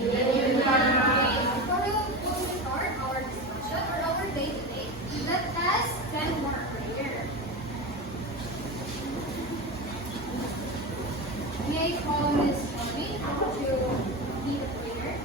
Before we start our discussion or our day today, let us send more prayer. May I call Miss Tommy to lead the prayer?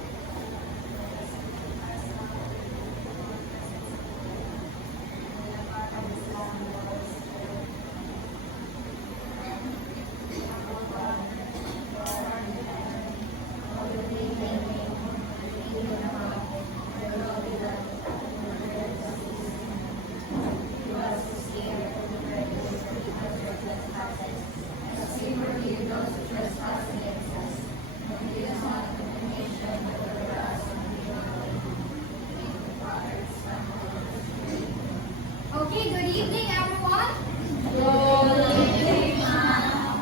Okay, good evening everyone.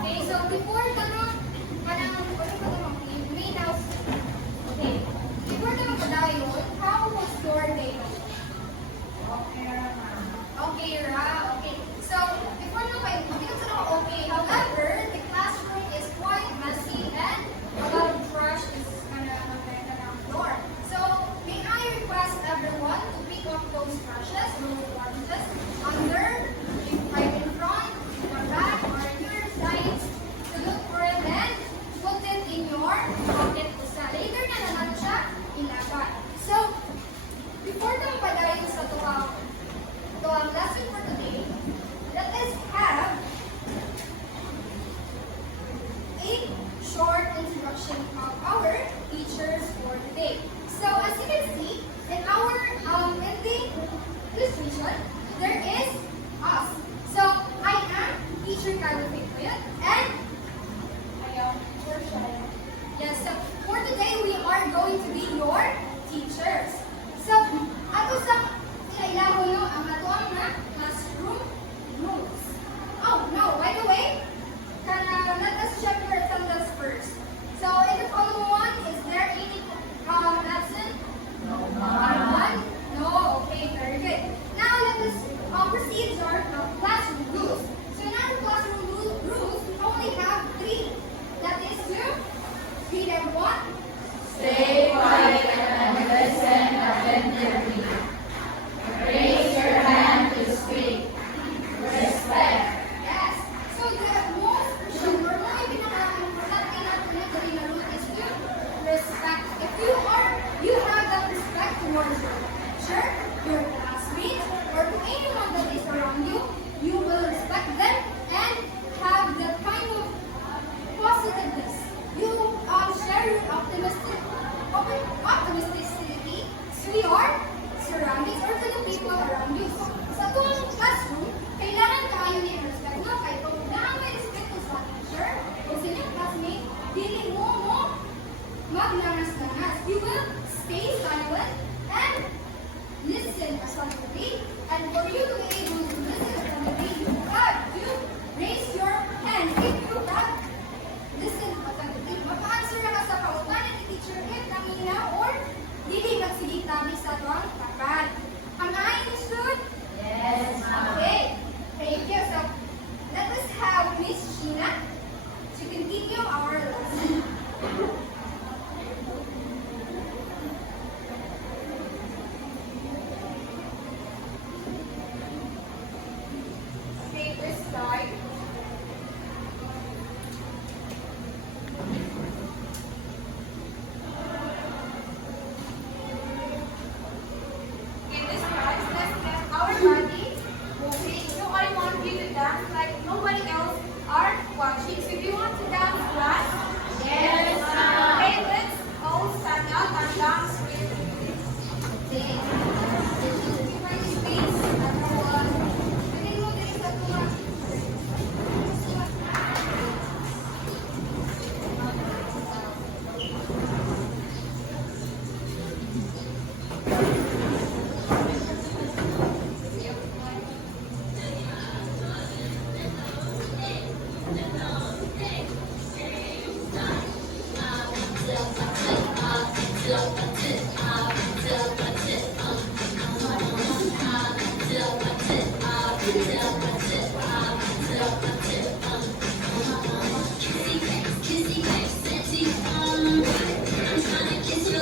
Okay, so before padayon, how was your day? Okay, Ra. Okay. So, before okay. However, the classroom is quite messy and a lot of trash is on the floor. So, may I request everyone to pick up those trashes, those lunches, under, right in front, in your back, or in your sides, to look for it and put it in your pocket. Later na naman siya ilagay. So, before tayo padayon sa ang lesson for today, let us have a short introduction of our teachers for today. So, as you can see, in our in the illustration, there is us. So, I am teacher Carlo Victoria and I am teacher Shaya. Yes, so for today, we are going to be your teachers. So, ato sa ilahon no, ang ato ang classroom rules. Oh, no, by the way, let us check your attendance first. So, in the following one, is there any absent? No. One? No, okay, very good. Now, let us proceed to our classroom rules. So, in our classroom rules, we only have 3. That is to read everyone. Stay quiet and listen attentively. Raise your hand to speak. Respect. Yes. So the most pinaka-importante natin na rule is to respect. If you have that respect towards your teacher, your classmates, or to anyone that is around you, you will respect them and have that kind of positiveness. You share your optimisticity to your surroundings or to the people around you. Sa tuwang classroom, kailangan kayo ni respect mo kahit kung kailangan may respeto sa teacher o sa inyong classmate, dili mo maglanas-lanas. You will stay silent and listen attentively. And for you to be able to listen attentively, you have to raise your hand. If you have listen attentively, maka-answer na ka sa pautangan ni teacher Ed kanina or dili magsigita ni sa tuwang takad. Am I understood? Yes, ma'am. Okay. Thank you. So, let us have Miss Sheena to continue our lesson. Okay, this side. In this class, let's get our body moving. So I want you to dance like nobody else are watching. So if you want to dance, class? Yes, ma'am. Okay, let's all stand up and dance with Kissy face, I'm trying to kiss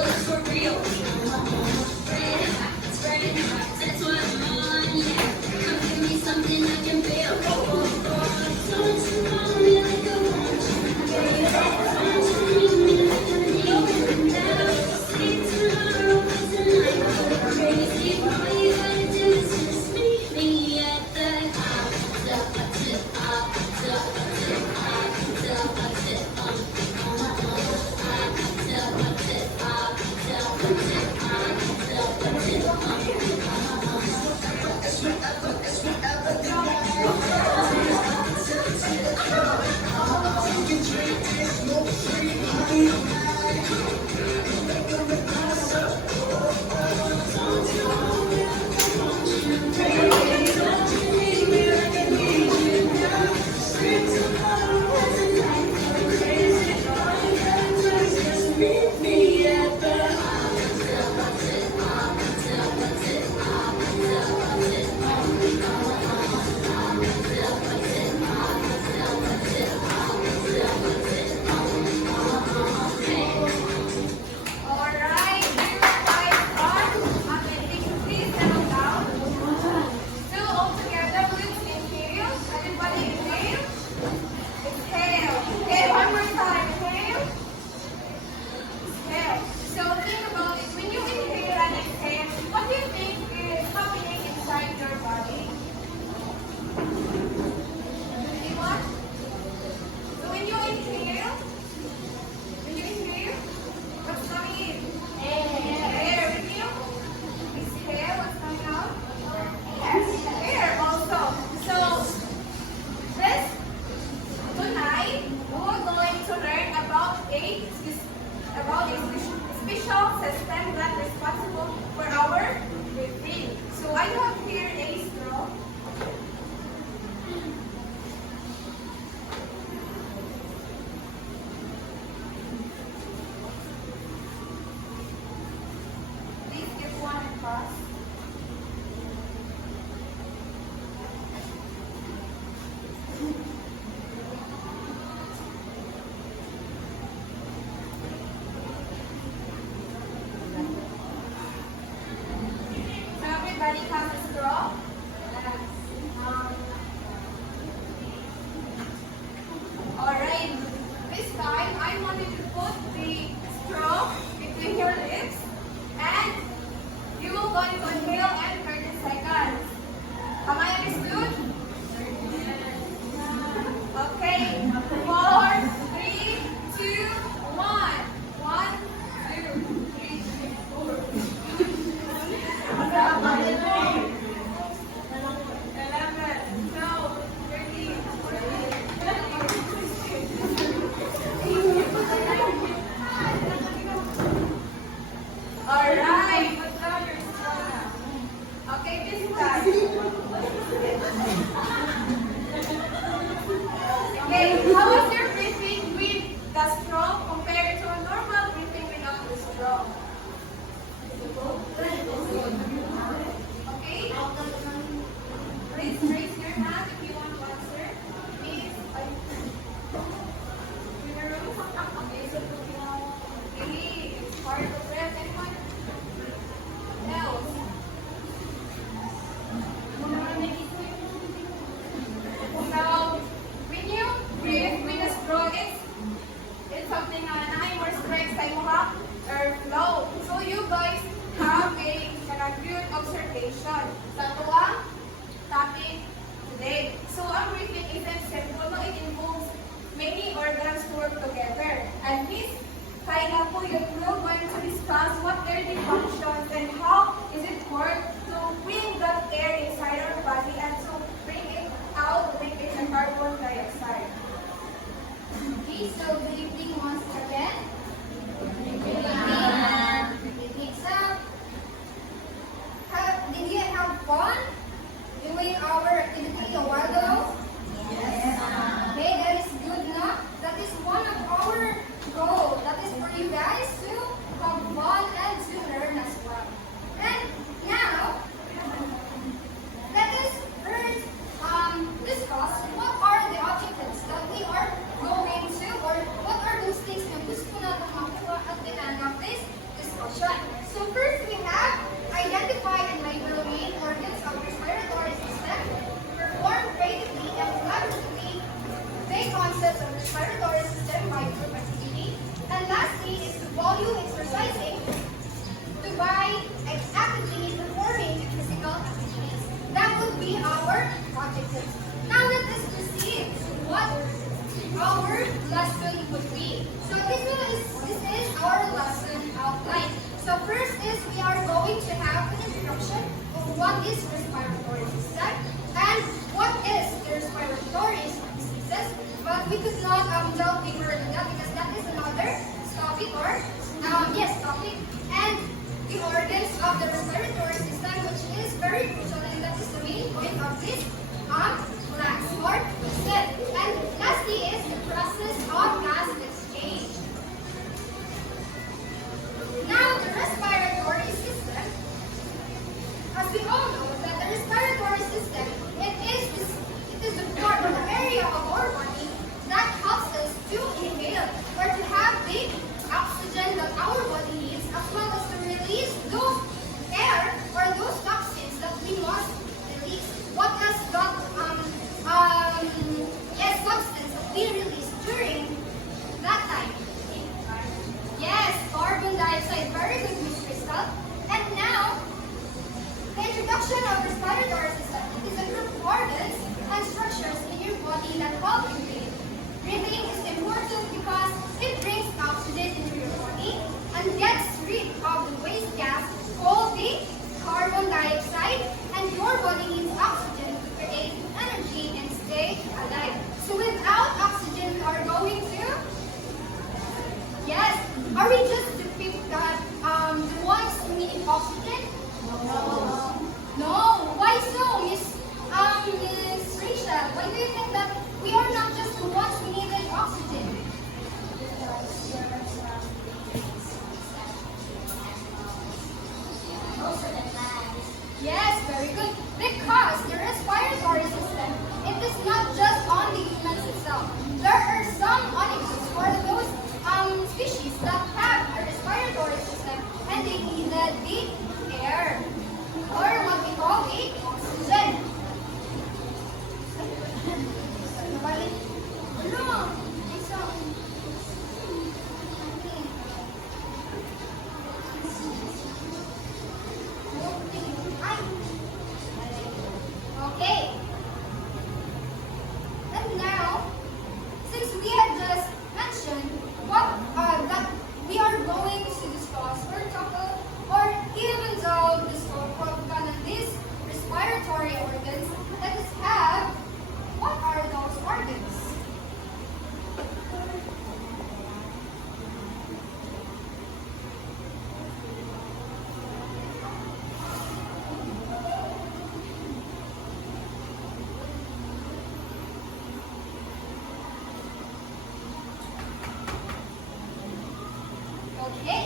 about a special system that is responsible for our breathing. So I have here a straw. Please give one across. So everybody has a straw. Alright, this time I want you to put the straw between your lips and you will going to inhale and 30 seconds. Am I understood? Okay, 4, 3, 2, 1. 1, 2, 3, 4. 11, 12, 13, 14. Alright, put down your straw. Okay, this time. Okay, how is your breathing with the straw compared to a normal breathing without the straw? Okay? Please raise your hand if you want to answer. Please. In the room? Okay, it's part of the breath. Anyone else? So, when you breathe with a straw, it's something na more strength sa imo ha, or flow. So you guys have a good observation sa tuwang topic today. So ang breathing isn't simple, no? It involves many organs to work together. And Miss Kayla po, you will going to discuss what are the functions and how is it work to bring that air inside our body and to bring it out, to make it a carbon dioxide. Okay, so good evening once again. Good evening. So, did you have fun doing our activity a while ago? Yes, ma'am. Okay, that is good enough. That is one of our goals. That is for you guys to have fun and to learn as well. And now, let us first discuss what are the objectives that we are going to, or what are those things na gusto natin makuha at the end of this discussion. So first we have identify and label the main organs of respiratory system, perform creatively and collaboratively the concepts of respiratory system by group activity, and lastly is to volume exercising to by actively performing physical activities. That would be our objectives. Now let us proceed to what our lesson would be. So this is our lesson outline. So first is we are going to have an introduction of what is respiratory system and what is the respiratory diseases. But we could not delve deeper into that because that is another topic or topic. And the organs of the respiratory system, which is very crucial, and that is the main point of this class or set. And lastly is the process of gas exchange. Now, the respiratory system, as we all know, that the respiratory system, it is the part or the area of our body that helps us to inhale or to have the oxygen that our body needs, as well as to release those air or those toxins that we must release. What does that substance that we release during that time? Yes, carbon dioxide. Very good, Miss Crystal. And now, the introduction of respiratory system is a group of organs and structures in your body that help you breathe. Breathing is important because it brings oxygen into your body and gets rid of the waste gas called the carbon dioxide, and your body needs oxygen to create energy and stay alive. So without oxygen, we are going to Okay.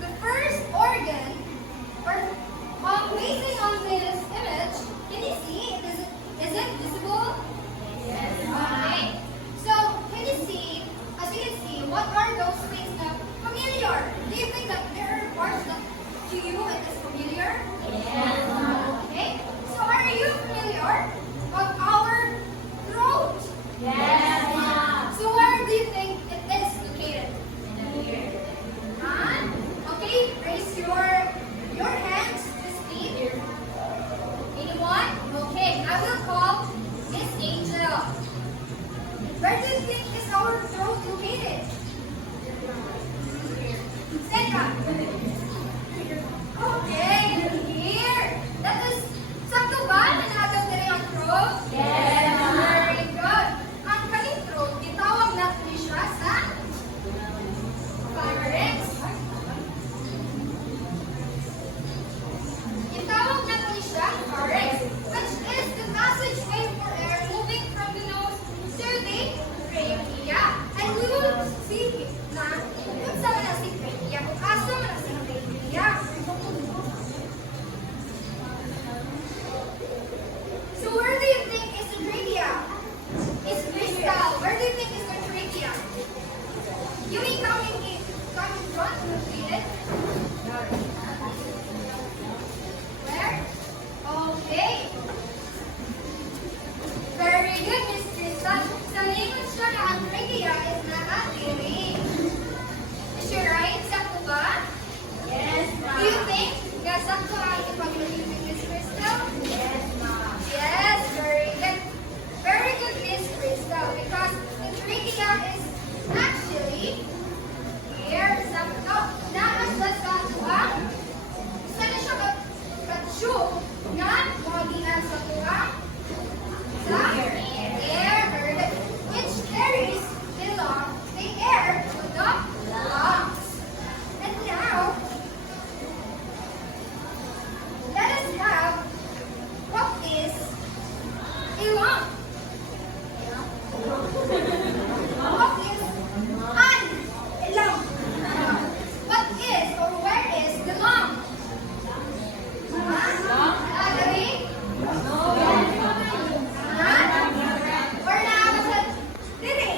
The first organ, or basing on this image, can you see? Is it visible? Yes. Okay. So, can you see, as you can see, what are those things that familiar? Do you think that there are parts that to you it is familiar? Yes. Okay. So, are you familiar of our throat? Yes, ma'am. So, where do you think it is located? Here. Okay, raise your hands to speak. Anyone? Okay, I will call Miss Angel. Where do you think is our throat located? Second. Okay, here. That is, sakto ba na natin dire ang throat? Yes, ma'am. Very good. Ang kaning throat, itawag natin siya sa pharynx. Itawag natin siya pharynx, which is the passageway for air moving from the nose to the trachea. And we will see na kung saan na si trachea, kung asa na si trachea. So where do you think is the trachea? Is crystal. Where do you think is the trachea? You mean coming front to read it? Where? Okay. Very good, Miss Crystal. Sa lingon siya na ang trachea is nakatiring. Is she right? Sakto ba? Yes, Do you ma'am. think na sakto ang ipag-review with Miss Crystal? Yes, ma'am. Yes, very good. Very good, Miss Crystal, because the trachea is actually here. Sakto. Naa siya sa tuwang. Sana siya ka-tube na mga diyan sa tuwang. Sa air. Very good. Which carries the air to the lungs. And now, let us have what is a lung. What is a lung? What is or where is the lung? Dali? Or nakakasal? Dili?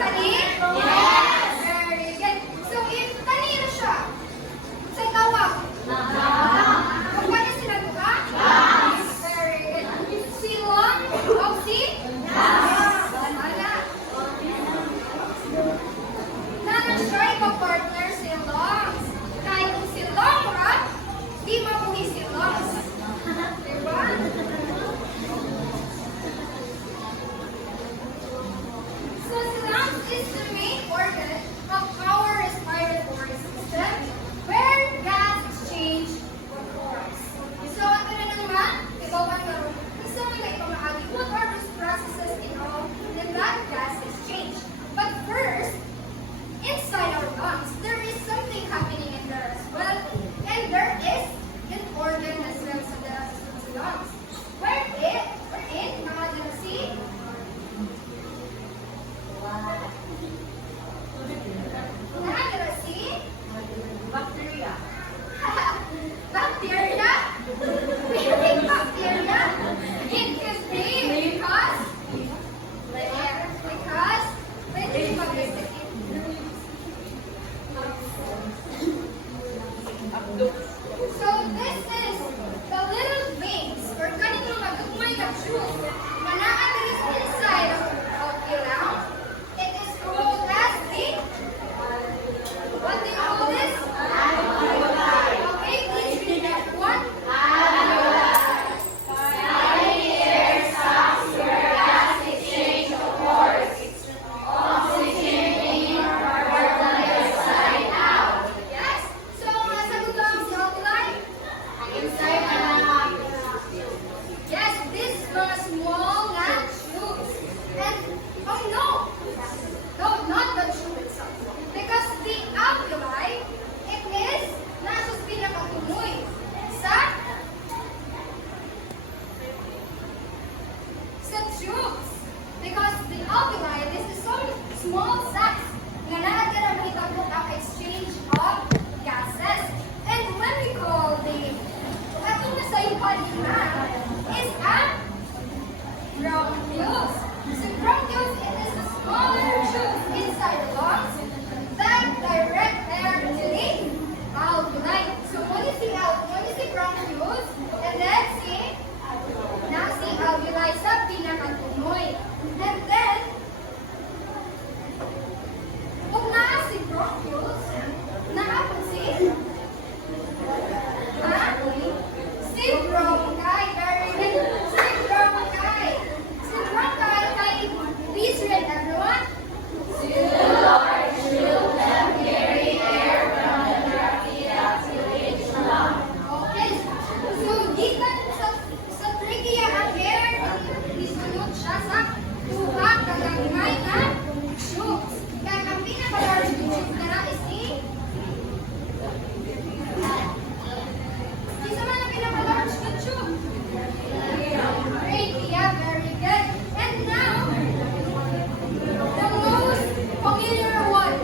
Kani? Yes. Very good. So, if kanino siya? Sa tawag? Kung paano sila buka? Very good. Si lung o si? Ana. Nana siya ipa-partner si lungs. Kahit kung si lung ra, di mabuhi si lungs. Diba? So the lungs is the main organ of our respiratory system where gas exchange occurs. So ito na naman, ibawan ka rin. Gusto mo na ipamahagi, what are those processes involved in that gas exchange? But first, inside our lungs, there is something happening in there as well. And there is an organ as well sa lungs. Where in, mga dalasi? Mga dalasi? Bacteria. Bacteria? Really bacteria? It could be because pwede rin mag-visit So this is the little veins or kanino magugmay na tube na naatris inside of the lung. It is called as the what do you call this? Okay, please read that one. Yes. So, nasagot lang si Outline. Yes, this mga small alveoli, this is some small sacs nga naatira mahitabo ang exchange of gases. And when we call the atong nasayupan na is a bronchioles. So bronchioles, it is a smaller tube inside the lungs that direct air to the alveoli. So when you see bronchioles, and then see alveoli sa pinakatumoy. And then, kung naa si bronchioles, naa po si bronchi. Very good. Si bronchi. Si bronchi kay, please read everyone. Okay. So, gikan sa trachea ang air, isunod siya sa tuha kagagmay na tubes. Kaya ang pinaka-large tube na is isa man ang pinaka-large na tube. Trachea, very good. And now, the most familiar one.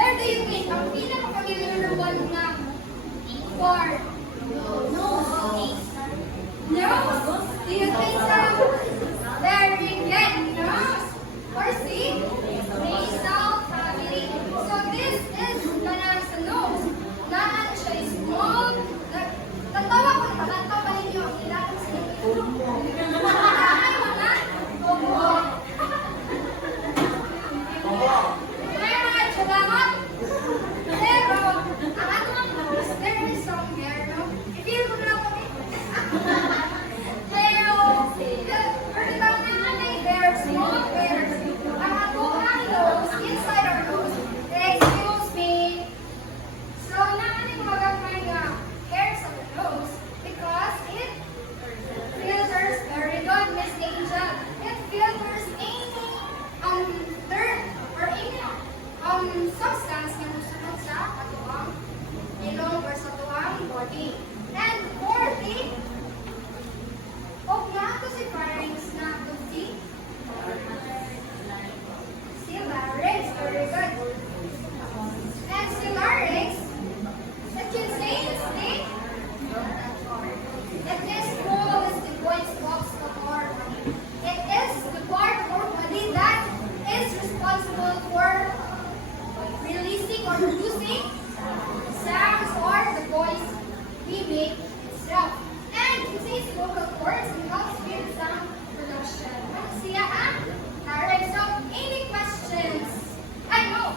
Where do you think ang pinaka-familiar one na part? Nose. Do you think so? Very good. Nose. Or see? Nasal cavity. So this is kanang sa nose. Naan siya is small. Tatawa ko na tatawa ninyo ang ilang sa inyo. Naan mga obo. May mga tsalangot. Pero, ang atong nose, there is some hair, no? I-feel ko na kami. Pero, vertical naman ay hair, small hairs. Ang atong nose, inside our nose, excuse me. So, naman yung magagmay nga hair sa nose because it filters, very good, Miss Angel. It filters any dirt or any substance na musunod sa katuwang ilong or sa tuwang body. And fourthly, na to si pharynx na to si larynx, very good. And si larynx, it contains it is called as the voice box of our body. It is the part of our body that is responsible for releasing or producing sounds or the voice we make itself. And it says vocal cords and helps with sound production. Siya ang alright, so any questions? I know.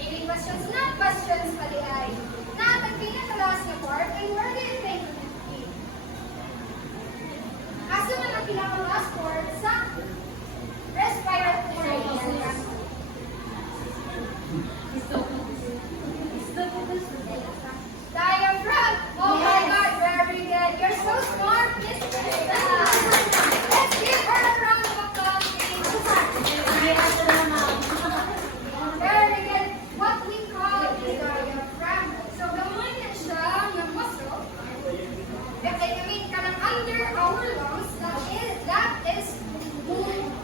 Any questions? Not questions pali ay. Naatag pinakalas na part, and where do you think it would be? Aso na ang pinakalas part sa respiratory area. Diaphragm. Oh my God, very good. You're so smart, Miss Krista. Let's give her a round of applause. Very good. What we call the diaphragm. So, gamay na siya ng muscle. I mean, kanang under our lungs, that is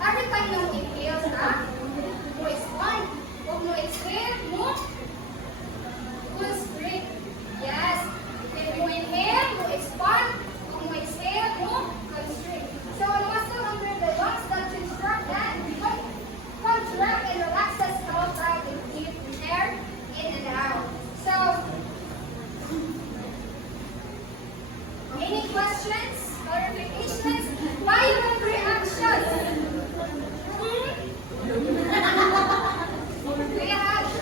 every time you inhale na, mo expand. Huwag mo exhale, mo constrict. Yes. If you inhale, mo expand. Kung mo exhale, mo constrict. So, ang muscle under the lungs that contract and relaxes all right and keep the air in and out. So, any questions, clarifications, violent reactions?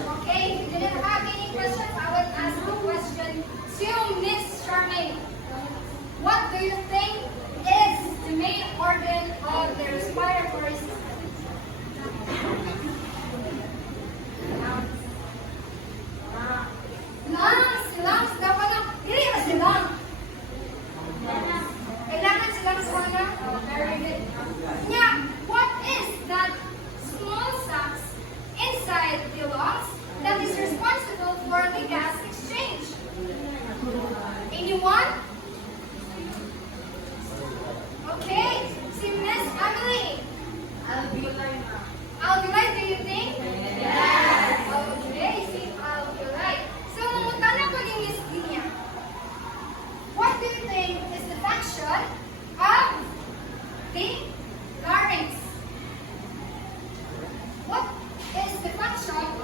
Okay, if you didn't have any questions, I will ask the question to Miss Charmaine. What do you think is the main organ of the respiratory system? Lungs. Lungs. Dapat na. Dili na si lungs. Kailangan silang sana. Oh, very good. Yeah. What is that small sacs inside the lungs that is responsible for the gas exchange? Anyone? Okay. Si Miss Emily. Alveolar na. the larynx. What is the function of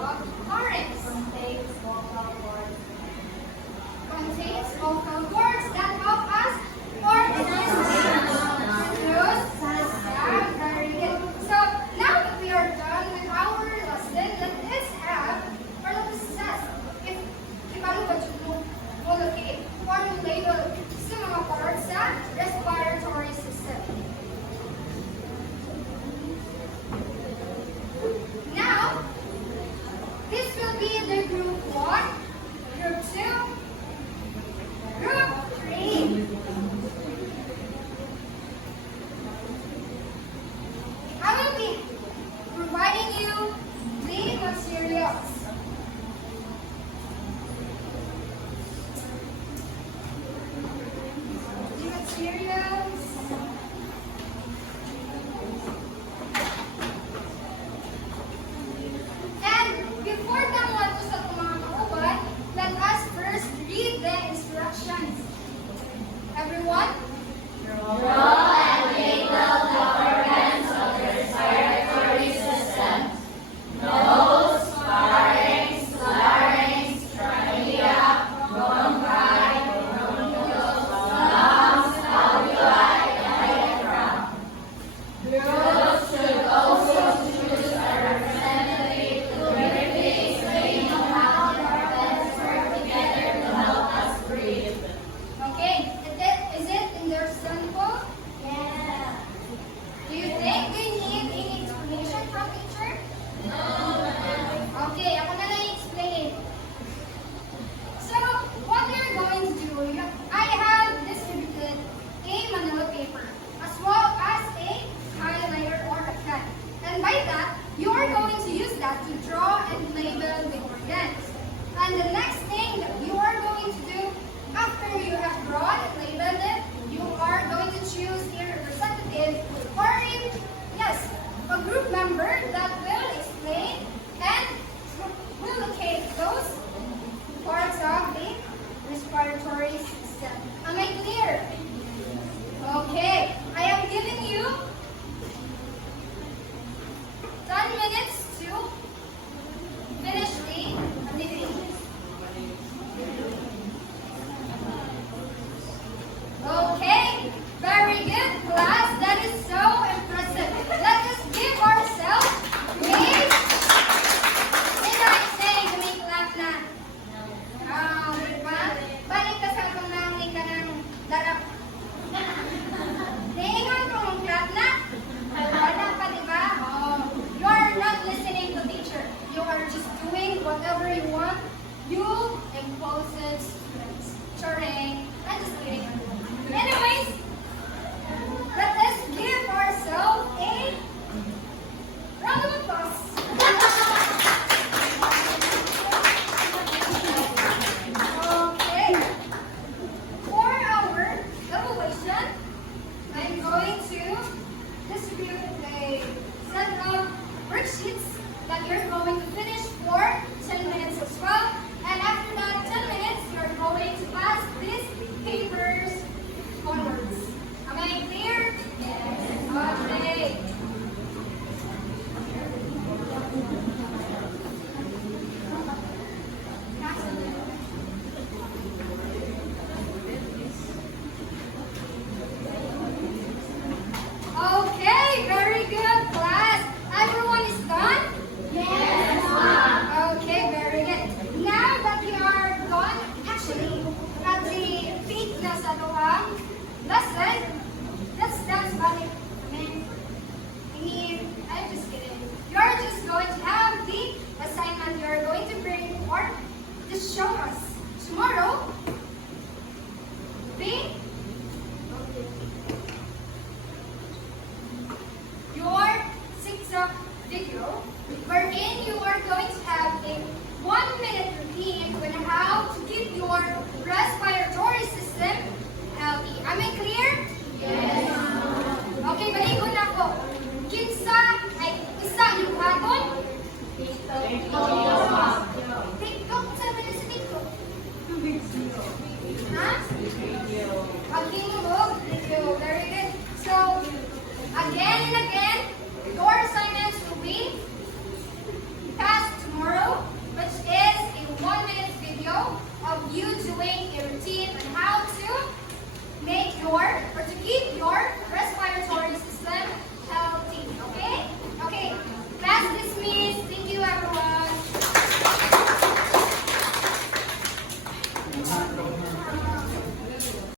larynx? Contains vocal cords. Contains vocal cords that help us or produce sound. Very good. So now that we are done with our lesson, let us have or let us assess if paano ba locate or label sa mga parts sa respiratory system. Now, this will be the group 1, group 2, group 3. I will be providing you the materials. The materials. And before download to sa mga kauban, let us first read the instructions. Everyone? Okay, is it in their sample? Do you think we need any explanation from teacher? Okay, ako na lang explain. So, what we are going to do, I have distributed a manila paper as well as a highlighter or a pen. And by that, you are going to use that to draw and label the organs. And the next thing that you are going to do after you have drawn and labeled it, you are going to choose a representative or a group member that will explain and will locate those parts of the respiratory system. Am I clear? Okay, I am giving you 10 minutes to finish the activity. Okay, very good, class. That is so impressive. Let us give ourselves a may clap na. Diba? Balik ka sa akong nangin ka ng darap. Naingon ko mong clap na? Wala pa, diba? Oh, you are not listening to teacher. You are just doing whatever you want. You imposes stress. Charing. I'm just kidding. Anyways, let us give ourselves a round of applause. Okay. For our evaluation, I'm going to distribute a set of worksheets that you're going to finish for 10 minutes as well. And after that 10 minutes, you're going to pass these papers onwards. Am I clear? Yes. Okay. Okay, very good, class. Everyone is done? Yes, ma'am. Okay, very good. Now that you are done, actually, at the peak na sa doang lesson, let's dance balik. I'm just kidding. You're just going to have the assignment you're going to bring or just show us tomorrow. Your 6-up video wherein you are going to have a 1-minute routine on how to keep your respiratory system healthy. Am I clear? Yes. Okay, baligon na ko. Kinsa ay isa yung haton? TikTok. Saan ba na sa TikTok? Ha? Pag-tingog. Video. Very good. So,